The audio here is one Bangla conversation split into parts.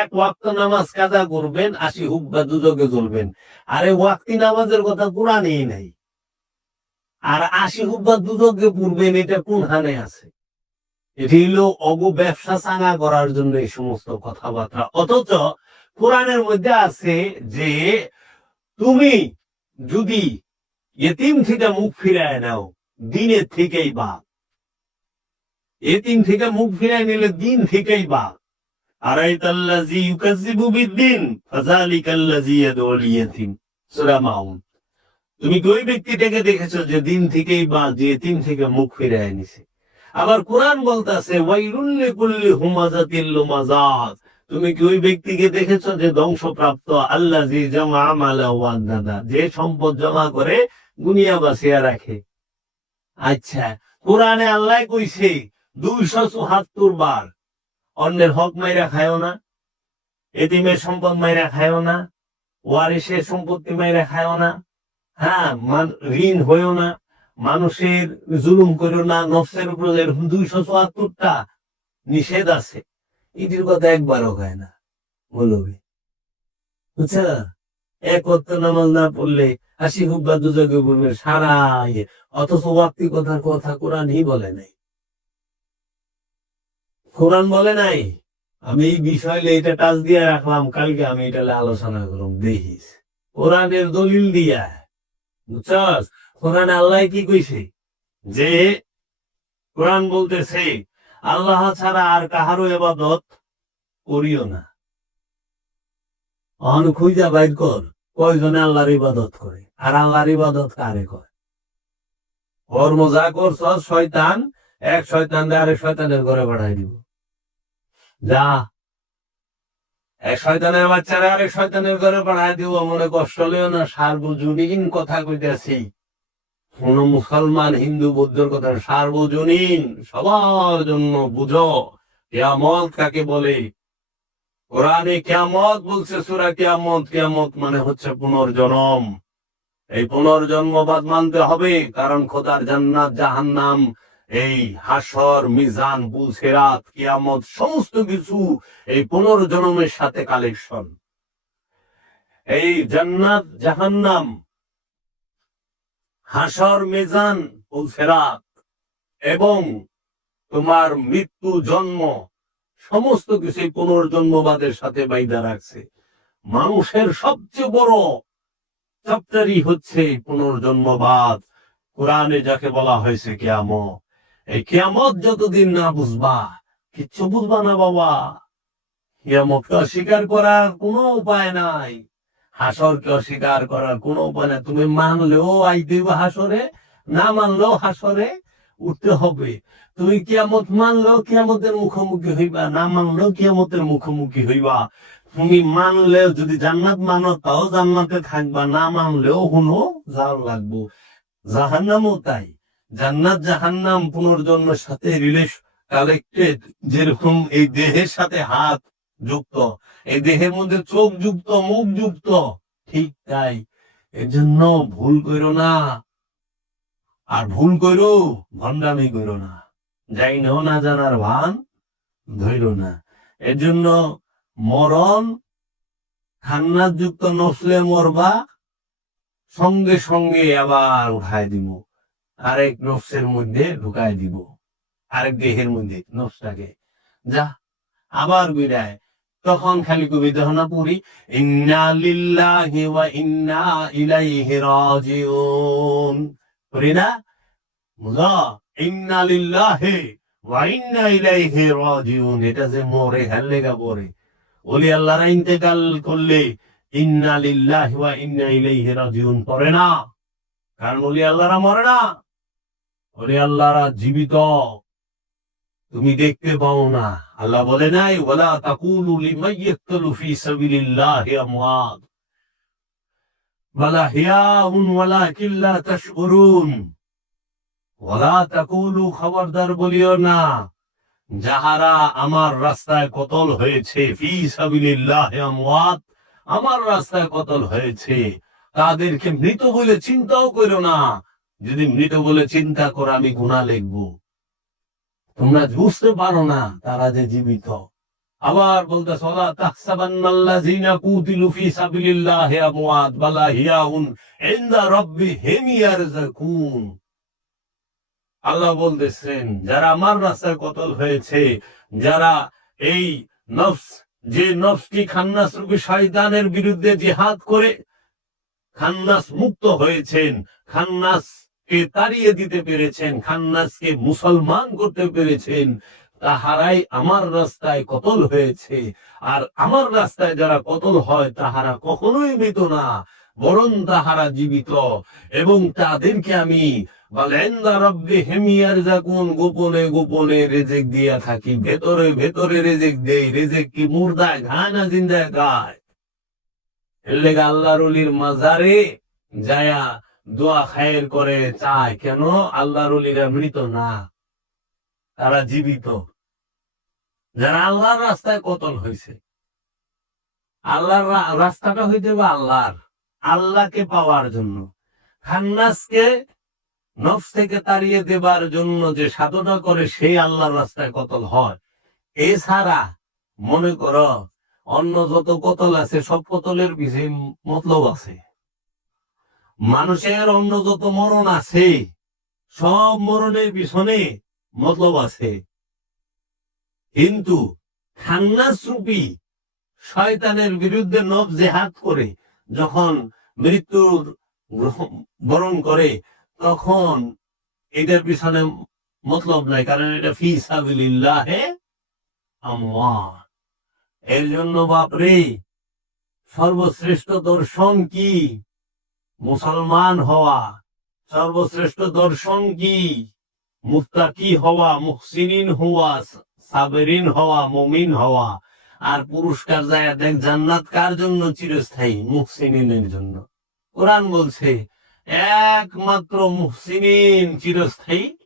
এক ওয়াক্ত নামাজ কাজা করবেন, আশি হুব্বা দুজকে চলবেন আরে ওয়াক্তি নামাজের কথা কোরআনেই নাই। আর আশি হুব্বা দুজকে পড়বেন, এটা কোন হানে আছে? এটি হলো অগ ব্যবসা চাঙা করার জন্য এই সমস্ত কথাবার্তা। অথচ কোরআনের মধ্যে আছে যে, তুমি যদি এতিম থেকে মুখ ফিরায় নাও, দিনের থেকেই বা এতিম থেকে মুখ ফিরায় নিলে দিন থেকেই তুমি ওই ব্যক্তিটাকে দেখেছ যে দিন থেকেই বা যে তিন থেকে মুখ ফিরায় নিছে। আবার কোরআন বলতাছে, ওয়াইলুল লিকুল্লি হুমাযাতিল লুমাযাত তুমি কি ওই ব্যক্তিকে দেখেছ যে ধ্বংসপ্রাপ্ত আল্লাহ জমা যে সম্পদ জমা করে গুনিয়া রাখে। আচ্ছা কোরআনে আল্লাহ কইছে, দুইশো চুহাত্তর বার অন্যের হক মাইরা খায়ও না, এতিমের সম্পদ মাইরা খায়ও না, ওয়ারিসের সম্পত্তি মাইরা খায়ও না। হ্যাঁ ঋণ হইও না, মানুষের জুলুম করো না, নফসের উপর দুইশো চুয়াত্তরটা নিষেধ আছে, ইটির কথা একবারও খায় না, বলবে। বুঝছে? এক অর্থ নামাজ না পড়লে আশি হুব্বা বলবে সারা অথচ ওয়াক্তি কথার কথা কোরআনই বলে নাই। কোরআন বলে নাই, আমি এই বিষয়ে এটা টাচ দিয়ে রাখলাম, কালকে আমি এটা আলোচনা করুম, দেখিস। কোরআনের দলিল দিয়া, বুঝছস? কোরআন আল্লাহ কি কইছে? যে কোরআন বলতেছে, আল্লাহ ছাড়া আর কাহারও এবাদত করিও না। অন খুঁজা বাইর কর, কয়জনে আল্লাহর ইবাদত করে, আর আল্লাহর ইবাদত কারে করে কর্ম যা করছ শয়তান, এক শয়তান আরেক শয়তানের ঘরে পাঠাই দিব। যা। এক শয়তানের বাচ্চারা আরেক শয়তানের ঘরে পাঠাই দিব, মনে কষ্ট না, সার্বজনীন কথা কইতেছি। কোন মুসলমান, হিন্দু কথা সার্বজনীন, সবার জন্য বুঝো, কেয়ামত কাকে বলে? কোরআনে কেয়ামত বলছে, সুরা কেয়ামত কেয়ামত মানে হচ্ছে পুনর্জন্ম। এই পুনর্জন্মবাদ মানতে হবে, কারণ খোদার জান্নাত জাহান্নাম। এই হাসর, মিজান বুসেরাত কিয়ামত, সমস্ত কিছু এই পুনর্জন্মের সাথে কালেকশন। এই জান্নাত, জাহান্নাম, হাসর, মিজান বুসেরাত এবং তোমার মৃত্যু, জন্ম, সমস্ত কিছু পুনর্জন্মবাদের সাথে বাইদা রাখছে। মানুষের সবচেয়ে বড় চ্যাপ্টারই হচ্ছে পুনর্জন্মবাদ। কোরআনে যাকে বলা হয়েছে কেয়ামত। এই কেয়ামত যতদিন না বুঝবা, কিচ্ছু বুঝবা না বাবা। কেয়ামতকে অস্বীকার করার কোনো উপায় নাই। হাসরকে অস্বীকার করার কোনো উপায় নাই। তুমি মানলেও আইতে হবে হাসরে, না মানলেও হাসরে উঠতে হবে। তুমি কিয়ামত মানলেও কিয়ামতের মুখোমুখি হইবা, না মানলেও কিয়ামতের মুখোমুখি হইবা। তুমি মানলেও যদি জান্নাত মানো, তাও জান্নাতে থাকবা, না মানলেও হুনো যাও লাগবো। জাহান্নামও তাই। জান্নাত জাহান্নাম পুনর্জন্মের সাথে রিলেশ কালেক্টেড যেরকম এই দেহের সাথে হাত যুক্ত, এই দেহের মধ্যে চোখ যুক্ত, মুখ যুক্ত, ঠিক তাই। এর জন্য ভুল করো না। আর ভুল করো, ভণ্ডামি করো না। যাই নাও না জানার ভান ধইল না। এর জন্য মরণ, খান্নাত যুক্ত নসলে মরবা, সঙ্গে সঙ্গে আবার উঠায় দিব আরেক নফসের মধ্যে ঢুকায় দিব। আরেক দেহের মধ্যে, নফসটাকে। যা, আবার বিদায়। তখন খালি কবি না পড়ি, ইন্না লিল্লাহি ওয়া ইন্না ইলাইহি রাজিউন। পড়ি না? বুঝা? ইন্না লিল্লাহি ওয়া ইন্না ইলাইহি রাজিউন। এটা যে মরে হেললেগা পড়ে ওলি আল্লাহরা ইন্তেকাল করলে, ইন্না লিল্লাহি ওয়া ইন্না ইলাইহি রাজিউন পড়ে না। কারণ ওলি আল্লাহরা মরে না। ওলি আল্লাহরা জীবিত। তুমি দেখতে পাও না। আল্লাহ বলে নাই খবরদার বলিও না, যাহারা আমার রাস্তায় কতল হয়েছে ফি আমওয়াত, আমার রাস্তায় কতল হয়েছে, তাদেরকে মৃত বলে চিন্তাও করো না। যদি মৃত বলে চিন্তা করো, আমি গুণা লিখব। তোমরা বুঝতে পারো না তারা যে জীবিত। আবার বলতে সলা তাহসাবান্নাল্লাযিনা কুতিলু ফি সাবিলিল্লাহি আমওয়াত, বালা হিয়াউন ইনদা রাব্বিহিম ইয়ারযাকুন। আল্লাহ বলতেছেন, যারা আমার রাস্তায় কতল হয়েছে, যারা এই নফস, যে নফসটি খান্নাস রূপী শয়তানের বিরুদ্ধে জিহাদ করে খান্নাস মুক্ত হয়েছেন, খান্নাস কে তাড়িয়ে দিতে পেরেছেন, খান্নাসকে মুসলমান করতে পেরেছেন। তাহারাই আমার রাস্তায় কতল হয়েছে, আর আমার রাস্তায় যারা কতল হয়, তাহারা কখনোই মৃত না, বরং তাহারা জীবিত। এবং তাদেরকে আমি গোপনে গোপনে রেজেক দিয়া থাকি, ভেতরে ভেতরে রেজেক দেই, রেজেক কি মুর্দায় ঘায় না জিন্দায় গায়। এর আল্লাহর মাজারে যায়া দোয়া খায়ের করে চায়, কেন? আল্লাহর অলিরা মৃত না, তারা জীবিত। যারা আল্লাহর রাস্তায় কতল হয়েছে, আল্লাহর রাস্তাটা হইতে হবে আল্লাহর, আল্লাহকে পাওয়ার জন্য। খান্নাসকে নফস থেকে তাড়িয়ে দেবার জন্য যে সাধনা করে, সেই আল্লাহর রাস্তায় কতল হয়। এছাড়া মনে করো, অন্য যত কতল আছে, সব কতলের পিছিয়ে মতলব আছে। মানুষের অন্য যত মরণ আছে, সব মরণের পিছনে মতলব আছে। কিন্তু খান্নাস শয়তানের বিরুদ্ধে নব জেহাদ করে, যখন মৃত্যুর বরণ করে, তখন এটার পিছনে মতলব নাই, কারণ এটা ফি আমওয়াত এর জন্য বাপরে, সর্বশ্রেষ্ঠ দর্শন কি? মুসলমান হওয়া, সর্বশ্রেষ্ঠ দর্শন কি? মুস্তাকি হওয়া, মুহসিনিন হওয়া, সাবেরিন হওয়া, মুমিন হওয়া, আর পুরস্কার যায় দেখ জান্নাত কার জন্য চিরস্থায়ী? মুহসিনিনের জন্য। কোরআন বলছে, একমাত্র মুহসিনিন চিরস্থায়ী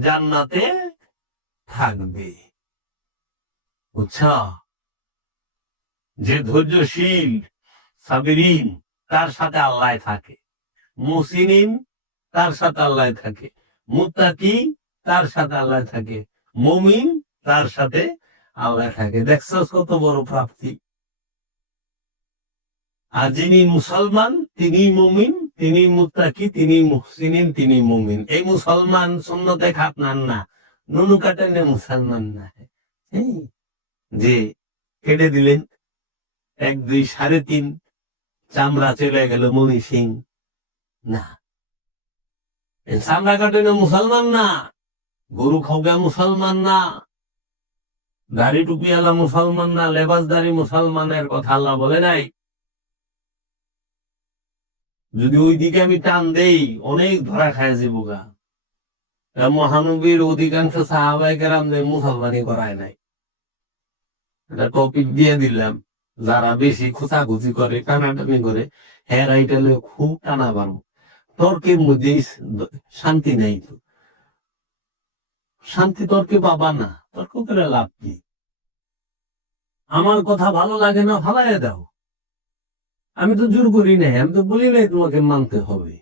জান্নাতে থাকবে। বুঝছা? যে ধৈর্যশীল, সাবিরিন তার সাথে আল্লাহ থাকে। মুসিনিন তার সাথে আল্লাহ থাকে। মুত্তাকি তার সাথে আল্লাহ থাকে। মুমিন তার সাথে আল্লাহ থাকে। দেখছস কত বড় প্রাপ্তি? আর যিনি মুসলমান, তিনি মুমিন, তিনি মুত্তাকি, তিনি মুহসিনিন, তিনি মুমিন। এই মুসলমান সুন্নতে খাতনান না। নুনু কাটেন মুসলমান না। যে কেটে দিলেন। এক, দুই, সাড়ে তিন চামড়া চলে গেল মনি সিং। না। চামড়া কাটেন মুসলমান না, গরু খাওয়া মুসলমান না, দাড়ি টুপিওয়ালা মুসলমান না, লেবাসদারি মুসলমানের কথা আল্লাহ বলে নাই। যদি ওই দিকে আমি টান দেই, অনেক ধরা খায় তা মহানবীর অধিকাংশ সাহাবাই কেরামদের মুসলমানি করায় নাই। এটা টপিক দিয়ে দিলাম। যারা বেশি খুচাখুচি করে, টানাটানি করে হ্যাঁ রাইটালে খুব টানা বানো তর্কের মধ্যে শান্তি নেই তো। শান্তি তর্কে পাবা না, তর্ক করে লাভ কি? আমার কথা ভালো লাগে না ভালাই দাও। আমি তো জোর করি নাই, আমি তো বলি নাই তোমাকে মানতে হবে।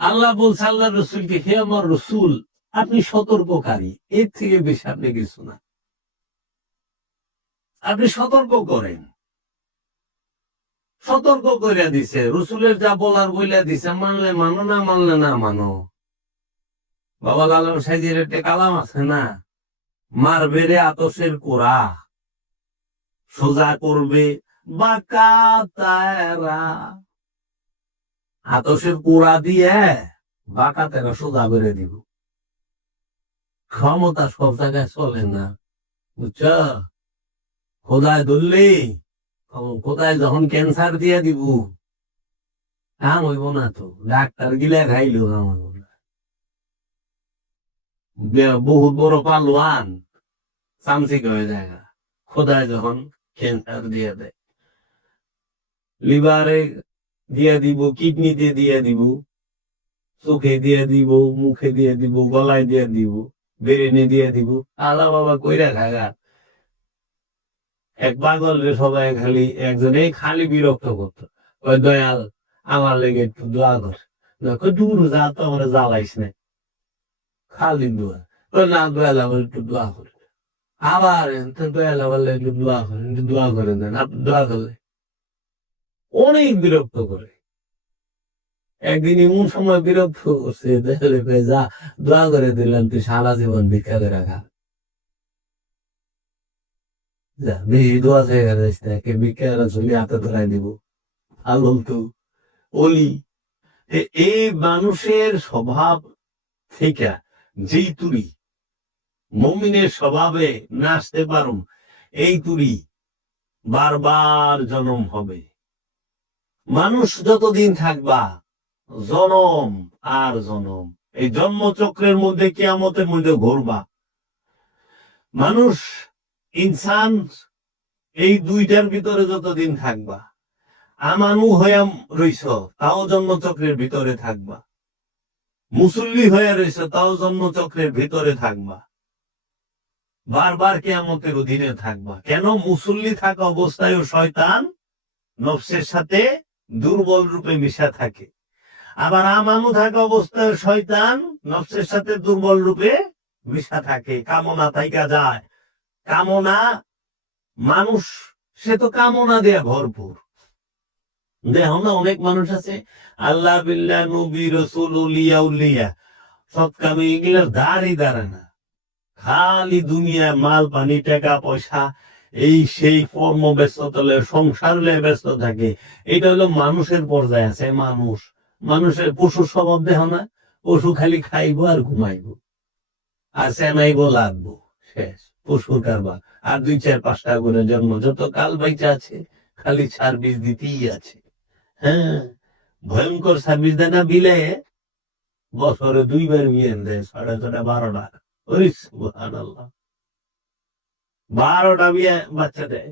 আল্লাহ বলছে আল্লাহ রসুলকে, হে আমার রসুল, আপনি সতর্ককারী, এর থেকে বেশি আপনি কিছু না। আপনি সতর্ক করেন। সতর্ক করে দিছে, রসুলের যা বলার বইলা দিছে, মানলে মানো, না মানলে না মানো। বাবা লালন সাইজের একটা কালাম আছে না? মারবে রে আতসের কোরা সোজা করবে বাঁকা তারা। আতসের কোড়া দিয়ে বাঁকা তেরা সোজা বেড়ে দিব। ক্ষমতা সব জায়গায় চলে না, বুঝছ? খোদায় ধরলি কোথায় যখন ক্যান্সার দিয়ে দিব, কাম হইব না তো। ডাক্তার গিলা খাইলো কাম হইব না। বহুত বড় পালোয়ান, চামচিক হয়ে যায় খোদায় যখন ক্যান্সার দিয়ে দেয়। লিভারে দিয়ে দিব, কিডনিতে দিয়ে দিব, চোখে দিয়ে দিব, মুখে দিয়ে দিব, গলায় দিয়ে দিব, বেরেনে দিয়ে দিব আলা বাবা কইরা খাগা। এক পাগল রে সবাই খালি একজনে খালি বিরক্ত করতো। ওই দয়াল, আমার লেগে একটু দোয়া কর। দূর যা, তো আমার জ্বালাইস না। খালি দোয়া। ওই না, দয়াল, আমার একটু দোয়া করে। আবার দয়ালা বললে একটু দোয়া করেন একটু দোয়া করে দেন, আপনি দোয়া করলে। অনেক বিরক্ত করে। একদিন এমন সময় বিরক্ত করছে যা, দোয়া করে দিলাম তুই সারা জীবন ভিক্ষা করে রাখা। হাতে ধরাই দিব। মানুষের স্বভাব যেই মমিনের স্বভাবে নাচতে পারুম, এই তুরি বারবার জনম হবে। মানুষ যতদিন থাকবা, জনম আর জনম, এই জন্মচক্রের মধ্যে কিয়ামতের মধ্যে ঘুরবা। মানুষ ইনসান, এই দুইটার ভিতরে যতদিন থাকবা, আমানু হয়ে রইছ, তাও জন্মচক্রের ভিতরে থাকবা। মুসল্লি হয়ে রয়েছে তাও জন্মচক্রের ভিতরে থাকবা। বারবার কেয়ামতের অধীনে থাকবা। কেন? মুসল্লি থাকা অবস্থায় শয়তান নফসের সাথে দুর্বল রূপে মিশা থাকে। আবার আমানু থাকা অবস্থায় শয়তান নফসের সাথে দুর্বল রূপে মিশা থাকে। কামনা তাইকা যায়। কামনা, মানুষ, সে তো কামনা দেয়া ভরপুর। দেহ না, অনেক মানুষ আছে, আল্লাহ বিল্লাহ, নবী, রসুল, উলিয়া উলিয়া। সৎকামে এগুলোর দাঁড়ই দাঁড়ায় না। খালি দুনিয়া মাল, পানি, টাকা, পয়সা, এই সেই কর্ম ব্যস্ত সংসার ব্যস্ত থাকে। এটা হলো মানুষের পর্যায়ে আছে, মানুষ। মানুষের পশুর স্বভাব দেহ না, পশু খালি খাইবো আর ঘুমাইবো। আর সেনাইবো লাগবো, শেষ। পশুর কারবার আর দুই চার পাঁচটা করে জন্ম যত কাল বাইচা আছে, খালি সার্ভিস দিতেই আছে। হ্যাঁ ভয়ঙ্কর সার্ভিস দেয় না বিলে। বছরে দুইবার বিয়েন দেয়, সাড়ে ছটা বারোটা। বারোটা বিয়ে বাচ্চা দেয়।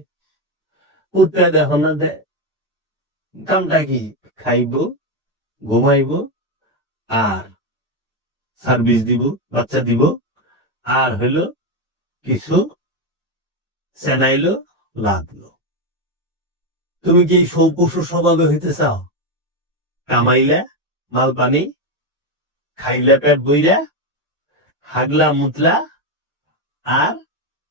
কুত্তা দেখো না দেয়। কামটা কি? খাইব, ঘুমাইব, আর সার্ভিস দিব, বাচ্চা দিব। আর হইল কিছু সেনাইলো, লাগল। তুমি কি সৌ পশু স্বভাবে হইতে চাও? কামাইলে মাল পানি, খাইলে পেট বইরা, হাগলা মুতলা, আর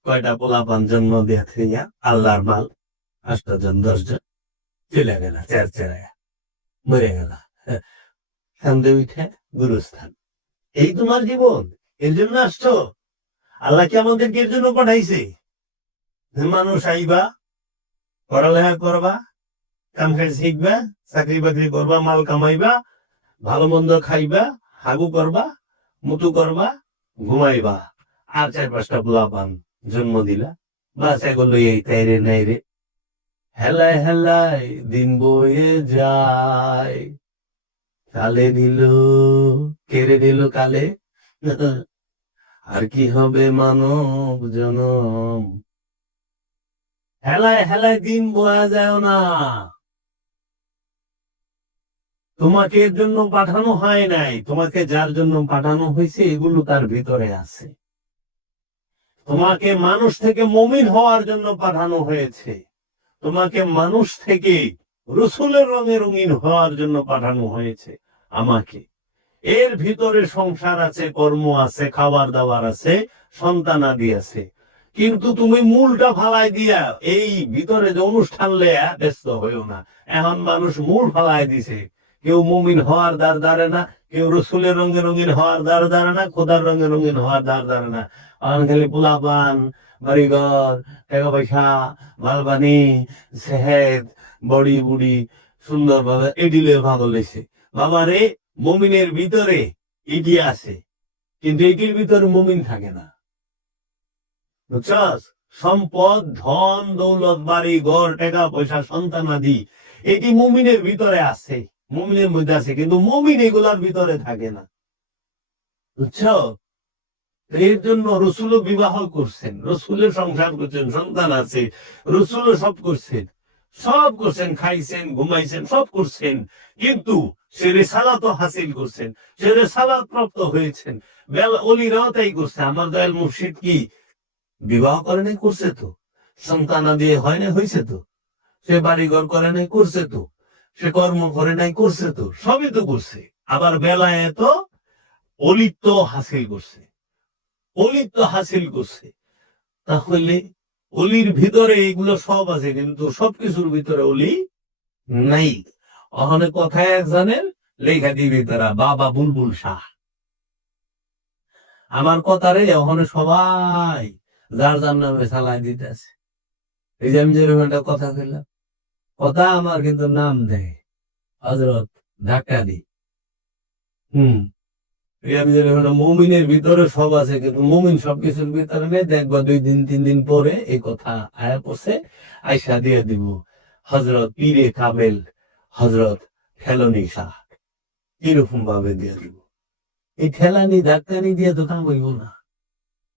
কয়টা পোলা পান জন্ম দিয়া থইয়া আল্লাহর মাল আষ্টজন দশজন চলে গেল, চার চেরায়া মরে গেল। উঠে গুরুস্থান। এই তোমার জীবন, এর জন্য আসছো? আল্লাহ কি আমাদেরকে এর জন্য পাঠাইছে? মানুষ আইবা, পড়ালেখা করবা, কাম কাজ শিখবা, চাকরি বাকরি করবা, মাল কামাইবা, ভালো মন্দ খাইবা, হাগু করবা, মুতু করবা, ঘুমাইবা। আর চার পাঁচটা পোলা পান জন্ম দিলা। বাস এগুলো এই তাইরে নাই রে। হেলায় হেলায় দিন বয়ে যায়। কালে দিল, কেড়ে দিল কালে। আর কি হবে মানব জনম? হেলায় হেলায় দিন বয়া যায় না। তোমাকে এর জন্য পাঠানো হয় নাই। তোমাকে যার জন্য পাঠানো হয়েছে, এগুলো তার ভিতরে আছে। তোমাকে মানুষ থেকে মমিন হওয়ার জন্য পাঠানো হয়েছে। তোমাকে মানুষ থেকে রসুলের রঙে রঙিন হওয়ার জন্য পাঠানো হয়েছে। আমাকে এর ভিতরে সংসার আছে, কর্ম আছে, খাবার দাবার আছে, সন্তান আদি আছে। কিন্তু তুমি মূলটা ফালাই দিয়া এই ভিতরে যে অনুষ্ঠান লেয়া ব্যস্ত হইও না। এখন মানুষ মূল ফালাই দিছে। কেউ মুমিন হওয়ার দ্বার দাঁড়ে না, কেউ রসুলের রঙে রঙিন হওয়ার দ্বার দাঁড়ে না, খোদার রঙে রঙিন হওয়ার দ্বার দাঁড়ে না। এখন খালি পোলাপান, বাড়িঘর, টাকা পয়সা মালবানি সেহেদ, বড়ি বুড়ি সুন্দর ভাবে এডিলে ভাগ লেছে বাবা রে মমিনের ভিতরে ইডি আছে, কিন্তু এটির ভিতরে মমিন থাকে না। সম্পদ, ধন, দৌলত, বাড়ি, ঘর, টাকা, পয়সা, সন্তান আদি এটি মুমিনের ভিতরে আছে, মুমিনের মধ্যে আছে, কিন্তু মুমিন এগুলার ভিতরে থাকে না। বুঝছ? এর জন্য রসুলও বিবাহ করছেন, রসুলের সংসার করছেন, সন্তান আছে, রসুলও সব করছেন। সব করছেন, খাইছেন, ঘুমাইছেন, সব করছেন। কিন্তু সে রেসালাত হাসিল করছেন সে রেসালাত প্রাপ্ত হয়েছেন। অলিরাও তাই করছে, আমার দয়াল মুর্শিদ কি বিবাহ করে নাই, করছে তো? সন্তানা দিয়ে হয় না হয়েছে তো? সে বাড়ি ঘর করে নাই, করছে তো? সে কর্ম করে নাই, করছে তো? সবই তো করছে। আবার বেলায় তো অলিত্ব হাসিল করছে। অলিত্ব হাসিল করছে। তাহলে অলির ভিতরে এগুলো সব আছে, কিন্তু সবকিছুর ভিতরে অলি নাই। ওখানে কথায় একজনের লেখা দিবি তারা, বাবা বুলবুল শাহ। আমার কথারে ওখানে সবাই যার যার নামে চালাই দিতেছে। এই যে আমি যেরকম একটা কথা কইলাম, কথা আমার কিন্তু নাম দেয় হজরত ধাক্কা দি। হুম এই আমি যেরকম একটা ভিতরে সব আছে, কিন্তু সবকিছুর ভিতরে নেই। দেখবা দুই দিন, তিন দিন পরে এই কথা আয়া পড়ছে আইসা দিয়ে দিব। হজরত পীরে কাবেল হজরত খেলনি শাহ এরকম ভাবে দিয়ে দিব? এই ঠেলানি ডাক্তারি দিয়ে তো কাম না।